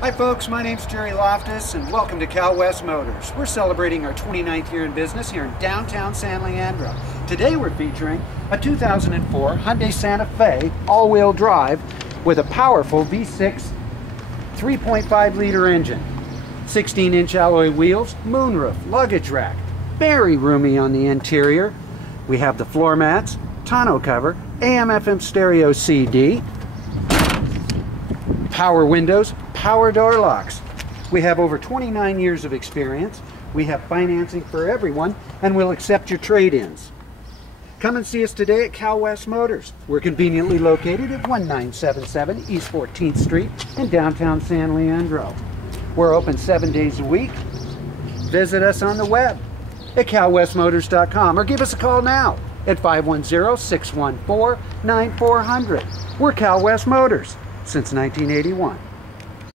Hi folks, my name's Jerry Loftus and welcome to Cal West Motors. We're celebrating our 29th year in business here in downtown San Leandro. Today we're featuring a 2004 Hyundai Santa Fe all-wheel drive with a powerful V6 3.5 liter engine. 16-inch alloy wheels, moonroof, luggage rack, very roomy on the interior. We have the floor mats, tonneau cover, AM/FM stereo CD, power windows, power door locks. We have over 29 years of experience. We have financing for everyone and we'll accept your trade-ins. Come and see us today at Cal West Motors. We're conveniently located at 1977 East 14th Street in downtown San Leandro. We're open 7 days a week. Visit us on the web at calwestmotors.com or give us a call now at 510-614-9400. We're Cal West Motors since 1981.